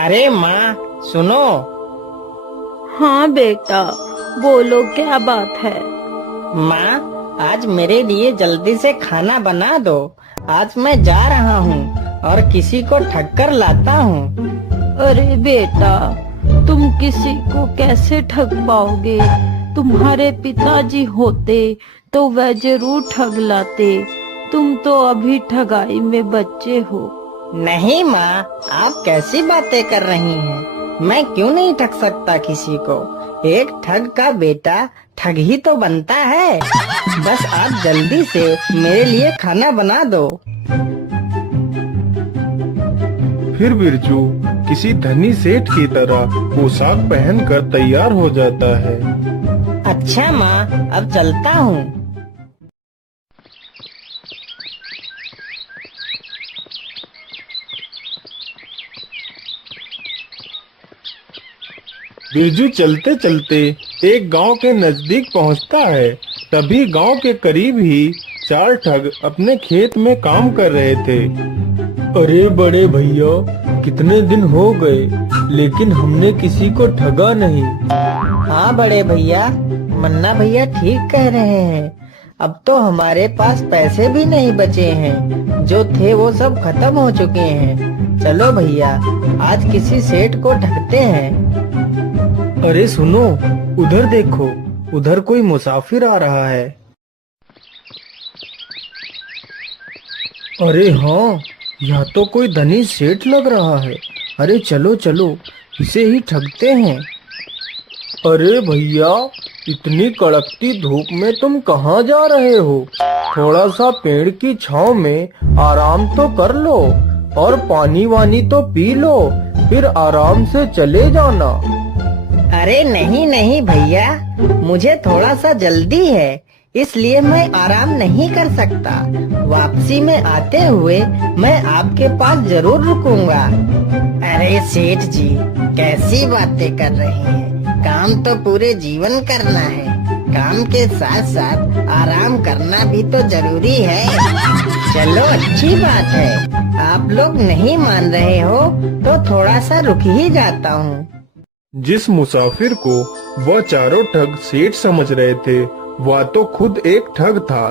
अरे माँ, सुनो। हाँ बेटा, बोलो क्या बात है। माँ, आज मेरे लिए जल्दी से खाना बना दो। आज मैं जा रहा हूँ और किसी को ठग कर लाता हूँ। अरे बेटा, तुम किसी को कैसे ठग पाओगे। तुम्हारे पिताजी होते तो वह जरूर ठग लाते। तुम तो अभी ठगाई में बच्चे हो। नहीं माँ, आप कैसी बातें कर रही हैं? मैं क्यों नहीं ठग सकता किसी को। एक ठग का बेटा ठग ही तो बनता है। बस आप जल्दी से मेरे लिए खाना बना दो। फिर बिरजू किसी धनी सेठ की तरह पोशाक पहनकर तैयार हो जाता है। अच्छा माँ, अब चलता हूँ। बिरजू चलते चलते एक गांव के नजदीक पहुंचता है। तभी गांव के करीब ही चार ठग अपने खेत में काम कर रहे थे। अरे बड़े भैया, कितने दिन हो गए लेकिन हमने किसी को ठगा नहीं। हाँ बड़े भैया, मन्ना भैया ठीक कह रहे हैं। अब तो हमारे पास पैसे भी नहीं बचे हैं। जो थे वो सब खत्म हो चुके हैं। चलो भैया, आज किसी सेठ को ठगते हैं। अरे सुनो, उधर देखो, उधर कोई मुसाफिर आ रहा है। अरे हाँ, यह तो कोई धनी सेठ लग रहा है। अरे चलो चलो, इसे ही ठगते हैं। अरे भैया, इतनी कड़कती धूप में तुम कहाँ जा रहे हो? थोड़ा सा पेड़ की छांव में आराम तो कर लो और पानी वानी तो पी लो, फिर आराम से चले जाना। अरे नहीं नहीं भैया, मुझे थोड़ा सा जल्दी है, इसलिए मैं आराम नहीं कर सकता। वापसी में आते हुए मैं आपके पास जरूर रुकूंगा। अरे सेठ जी, कैसी बातें कर रहे हैं। काम तो पूरे जीवन करना है। काम के साथ साथ आराम करना भी तो जरूरी है। चलो अच्छी बात है, आप लोग नहीं मान रहे हो तो थोड़ा सा रुक ही जाता हूँ। जिस मुसाफिर को वह चारों ठग सेठ समझ रहे थे, वह तो खुद एक ठग था।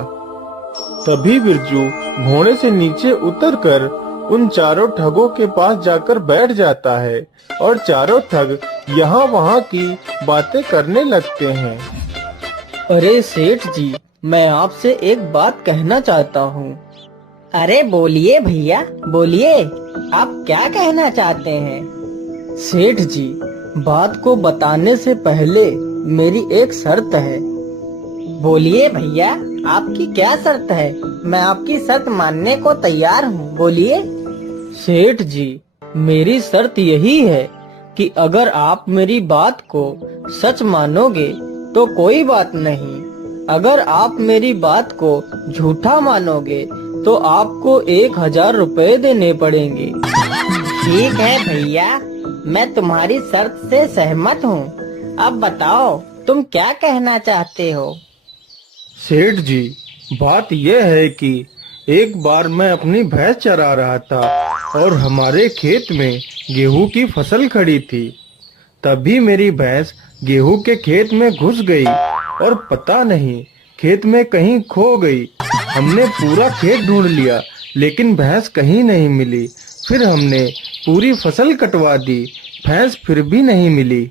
तभी बिरजू घोड़े से नीचे उतरकर उन चारों ठगों के पास जाकर बैठ जाता है और चारों ठग यहाँ वहाँ की बातें करने लगते हैं। अरे सेठ जी, मैं आपसे एक बात कहना चाहता हूँ। अरे बोलिए भैया, बोलिए, आप क्या कहना चाहते हैं? सेठ जी, बात को बताने से पहले मेरी एक शर्त है। बोलिए भैया, आपकी क्या शर्त है? मैं आपकी शर्त मानने को तैयार हूँ, बोलिए। सेठ जी, मेरी शर्त यही है कि अगर आप मेरी बात को सच मानोगे तो कोई बात नहीं। अगर आप मेरी बात को झूठा मानोगे तो आपको 1000 रुपए देने पड़ेंगे। ठीक है भैया, मैं तुम्हारी शर्त से सहमत हूँ। अब बताओ, तुम क्या कहना चाहते हो? सेठ जी, बात यह है कि एक बार मैं अपनी भैंस चरा रहा था और हमारे खेत में गेहूं की फसल खड़ी थी। तभी मेरी भैंस गेहूं के खेत में घुस गई और पता नहीं खेत में कहीं खो गई। हमने पूरा खेत ढूंढ लिया लेकिन भैंस कहीं नहीं मिली। फिर हमने पूरी फसल कटवा दी, भैंस फिर भी नहीं मिली।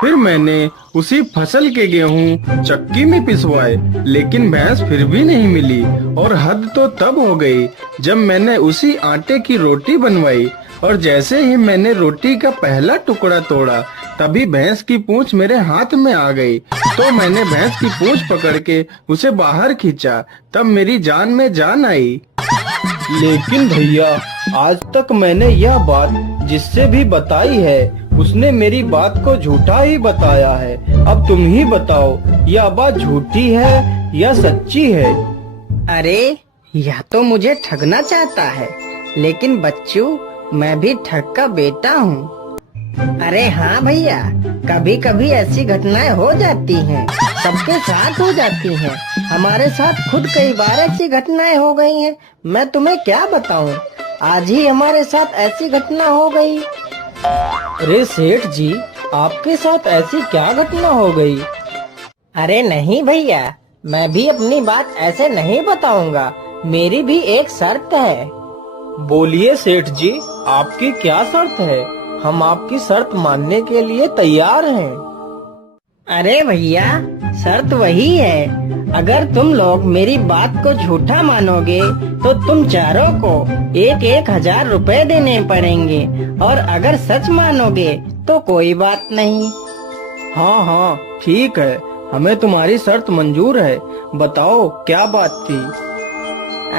फिर मैंने उसी फसल के गेहूं चक्की में पिसवाए लेकिन भैंस फिर भी नहीं मिली। और हद तो तब हो गई जब मैंने उसी आटे की रोटी बनवाई और जैसे ही मैंने रोटी का पहला टुकड़ा तोड़ा तभी भैंस की पूंछ मेरे हाथ में आ गई। तो मैंने भैंस की पूंछ पकड़ के उसे बाहर खींचा, तब मेरी जान में जान आई। लेकिन भैया, आज तक मैंने यह बात जिससे भी बताई है उसने मेरी बात को झूठा ही बताया है। अब तुम ही बताओ, यह बात झूठी है या सच्ची है? अरे यह तो मुझे ठगना चाहता है, लेकिन बच्चू, मैं भी ठग का बेटा हूँ। अरे हाँ भैया, कभी कभी ऐसी घटनाएं हो जाती हैं, सबके साथ हो जाती हैं। हमारे साथ खुद कई बार ऐसी घटनाएं हो गई हैं। मैं तुम्हें क्या बताऊं, आज ही हमारे साथ ऐसी घटना हो गई। अरे सेठ जी, आपके साथ ऐसी क्या घटना हो गई? अरे नहीं भैया, मैं भी अपनी बात ऐसे नहीं बताऊंगा। मेरी भी एक शर्त है। बोलिए सेठ जी, आपकी क्या शर्त है? हम आपकी शर्त मानने के लिए तैयार हैं। अरे भैया, शर्त वही है, अगर तुम लोग मेरी बात को झूठा मानोगे तो तुम चारों को 1,000 रुपए देने पड़ेंगे, और अगर सच मानोगे तो कोई बात नहीं। हाँ हाँ ठीक है, हमें तुम्हारी शर्त मंजूर है। बताओ क्या बात थी?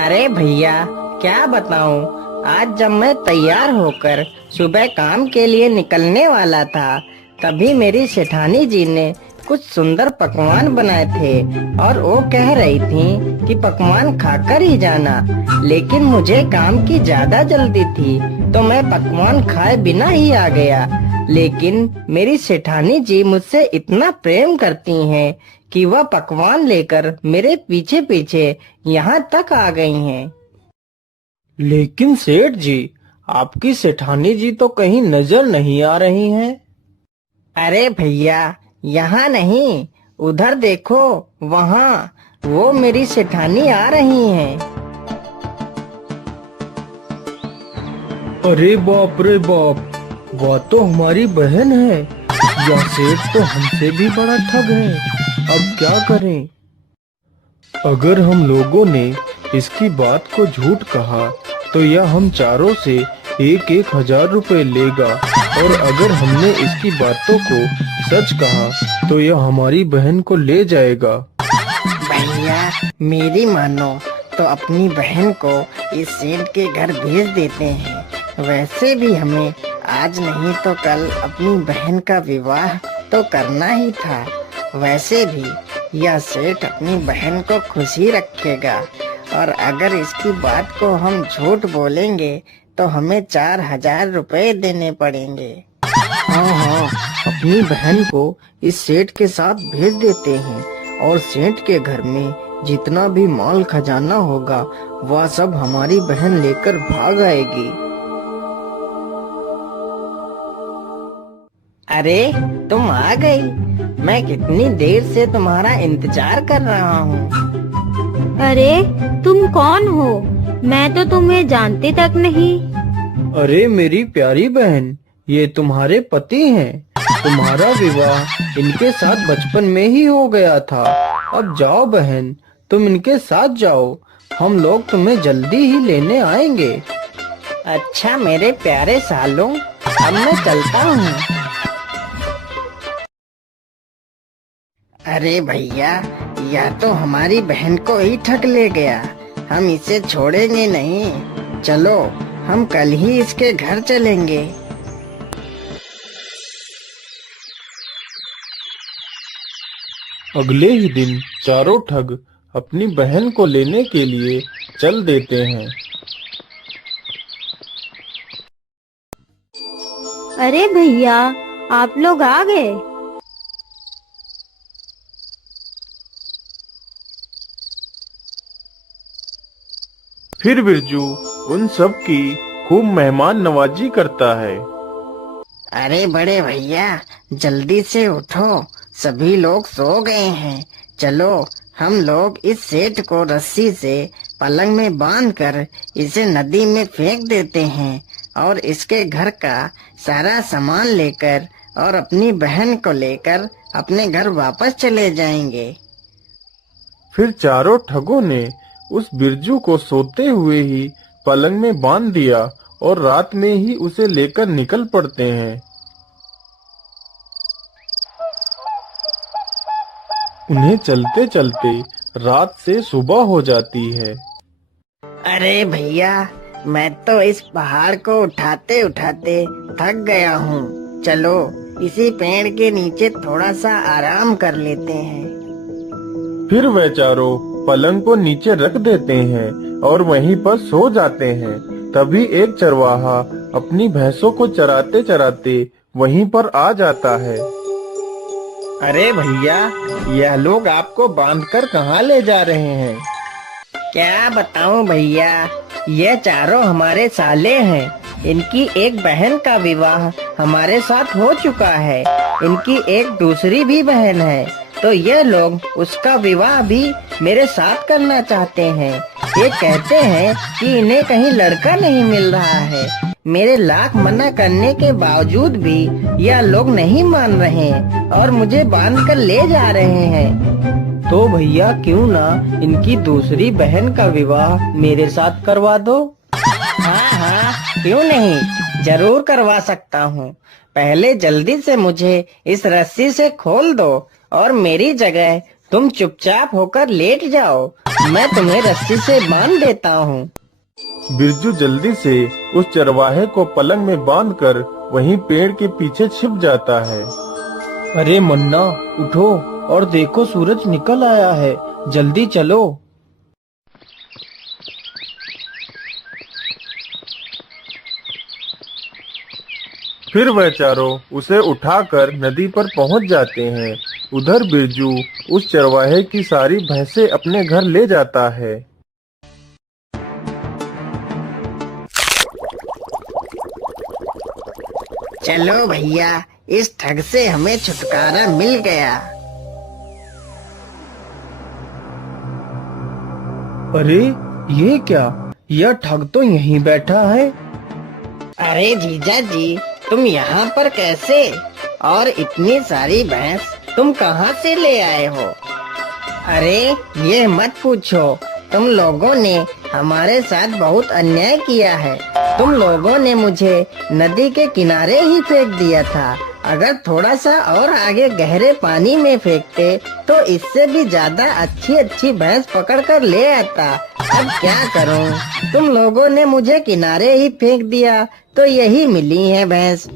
अरे भैया, क्या बताऊं, आज जब मैं तैयार होकर सुबह काम के लिए निकलने वाला था, तभी मेरी सेठानी जी ने कुछ सुंदर पकवान बनाए थे और वो कह रही थी कि पकवान खाकर ही जाना। लेकिन मुझे काम की ज्यादा जल्दी थी तो मैं पकवान खाए बिना ही आ गया। लेकिन मेरी सेठानी जी मुझसे इतना प्रेम करती हैं कि वह पकवान लेकर मेरे पीछे पीछे यहाँ तक आ गई हैं। लेकिन सेठ जी, आपकी सेठानी जी तो कहीं नजर नहीं आ रही हैं। अरे भैया, यहाँ नहीं, उधर देखो, वहाँ वो मेरी सेठानी आ रही हैं। अरे बाप रे बाप, वह तो हमारी बहन है। यह सेठ तो हमसे भी बड़ा ठग है। अब क्या करें? अगर हम लोगों ने इसकी बात को झूठ कहा तो यह हम चारों से 1,000 रुपए लेगा, और अगर हमने इसकी बातों को सच कहा तो यह हमारी बहन को ले जाएगा। भैया, मेरी मानो तो अपनी बहन को इस सेठ के घर भेज देते हैं। वैसे भी हमें आज नहीं तो कल अपनी बहन का विवाह तो करना ही था। वैसे भी यह सेठ अपनी बहन को खुशी रखेगा, और अगर इसकी बात को हम झूठ बोलेंगे तो हमें 4,000 रुपए देने पड़ेंगे। हाँ हाँ, अपनी बहन को इस सेठ के साथ भेज देते हैं, और सेठ के घर में जितना भी माल खजाना होगा वह सब हमारी बहन लेकर भाग आएगी। अरे तुम आ गई, मैं कितनी देर से तुम्हारा इंतजार कर रहा हूँ। अरे तुम कौन हो? मैं तो तुम्हें जानती तक नहीं। अरे मेरी प्यारी बहन, ये तुम्हारे पति हैं। तुम्हारा विवाह इनके साथ बचपन में ही हो गया था। अब जाओ बहन, तुम इनके साथ जाओ, हम लोग तुम्हें जल्दी ही लेने आएंगे। अच्छा मेरे प्यारे सालों, अब मैं चलता हूँ। अरे भैया, यह तो हमारी बहन को ही ठग ले गया। हम इसे छोड़ेंगे नहीं। चलो, हम कल ही इसके घर चलेंगे। अगले ही दिन चारों ठग अपनी बहन को लेने के लिए चल देते हैं। अरे भैया, आप लोग आ गए। फिर बिरजू उन सब की खूब मेहमान नवाजी करता है। अरे बड़े भैया, जल्दी से उठो, सभी लोग सो गए हैं। चलो, हम लोग इस सेठ को रस्सी से पलंग में बांधकर इसे नदी में फेंक देते हैं, और इसके घर का सारा सामान लेकर और अपनी बहन को लेकर अपने घर वापस चले जाएंगे। फिर चारों ठगों ने उस बिरजू को सोते हुए ही पलंग में बांध दिया, और रात में ही उसे लेकर निकल पड़ते हैं। उन्हें चलते चलते रात से सुबह हो जाती है। अरे भैया, मैं तो इस पहाड़ को उठाते उठाते थक गया हूँ। चलो, इसी पेड़ के नीचे थोड़ा सा आराम कर लेते हैं। फिर वे चारों पलंग को नीचे रख देते हैं और वहीं पर सो जाते हैं। तभी एक चरवाहा अपनी भैंसों को चराते चराते वहीं पर आ जाता है। अरे भैया, यह लोग आपको बांधकर कहाँ ले जा रहे हैं? क्या बताऊं भैया, ये चारों हमारे साले हैं। इनकी एक बहन का विवाह हमारे साथ हो चुका है। इनकी एक दूसरी भी बहन है, तो ये लोग उसका विवाह भी मेरे साथ करना चाहते हैं। ये कहते हैं कि इन्हें कहीं लड़का नहीं मिल रहा है। मेरे लाख मना करने के बावजूद भी यह लोग नहीं मान रहे और मुझे बांध कर ले जा रहे हैं। तो भैया क्यों ना इनकी दूसरी बहन का विवाह मेरे साथ करवा दो। हाँ हाँ, क्यों नहीं, जरूर करवा सकता हूँ। पहले जल्दी से मुझे इस रस्सी से खोल दो और मेरी जगह तुम चुपचाप होकर लेट जाओ। मैं तुम्हें रस्सी से बांध देता हूँ। बिरजू जल्दी से उस चरवाहे को पलंग में बांधकर वहीं पेड़ के पीछे छिप जाता है। अरे मुन्ना उठो और देखो सूरज निकल आया है, जल्दी चलो। फिर वह चारों उसे उठाकर नदी पर पहुंच जाते हैं। उधर बिरजू उस चरवाहे की सारी भैंसें अपने घर ले जाता है। चलो भैया, इस ठग से हमें छुटकारा मिल गया। अरे ये क्या, यह ठग तो यहीं बैठा है। अरे जीजा जी, तुम यहाँ पर कैसे? और इतनी सारी भैंस तुम कहाँ से ले आए हो? अरे ये मत पूछो, तुम लोगों ने हमारे साथ बहुत अन्याय किया है। तुम लोगों ने मुझे नदी के किनारे ही फेंक दिया था। अगर थोड़ा सा और आगे गहरे पानी में फेंकते तो इससे भी ज्यादा अच्छी अच्छी भैंस पकड़ कर ले आता। अब क्या करूं? तुम लोगों ने मुझे किनारे ही फेंक दिया तो यही मिली है भैंस।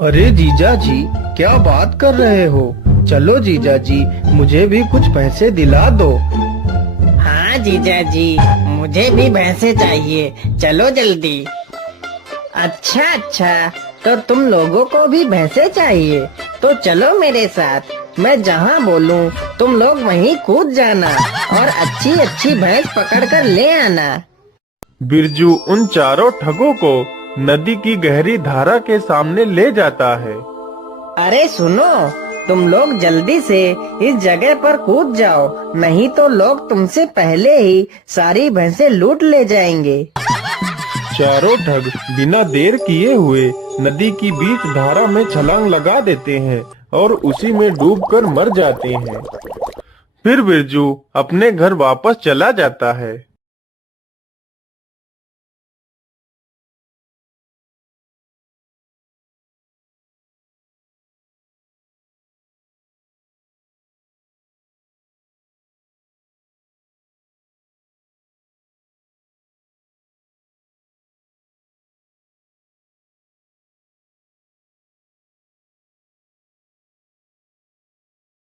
अरे जीजा जी, क्या बात कर रहे हो? चलो जीजा जी, मुझे भी कुछ पैसे दिला दो। हाँ जीजा जी, मुझे भी भैंसे चाहिए, चलो जल्दी। अच्छा, तो तुम लोगों को भी भैंसे चाहिए, तो चलो मेरे साथ। मैं जहाँ बोलूँ तुम लोग वहीं कूद जाना और अच्छी अच्छी भैंस पकड़कर ले आना। बिरजू उन चारों ठगों को नदी की गहरी धारा के सामने ले जाता है। अरे सुनो, तुम लोग जल्दी से इस जगह पर कूद जाओ, नहीं तो लोग तुमसे पहले ही सारी भैंसें लूट ले जाएंगे। चारों ठग बिना देर किए हुए नदी की बीच धारा में छलांग लगा देते हैं और उसी में डूबकर मर जाते हैं। फिर बिरजू अपने घर वापस चला जाता है।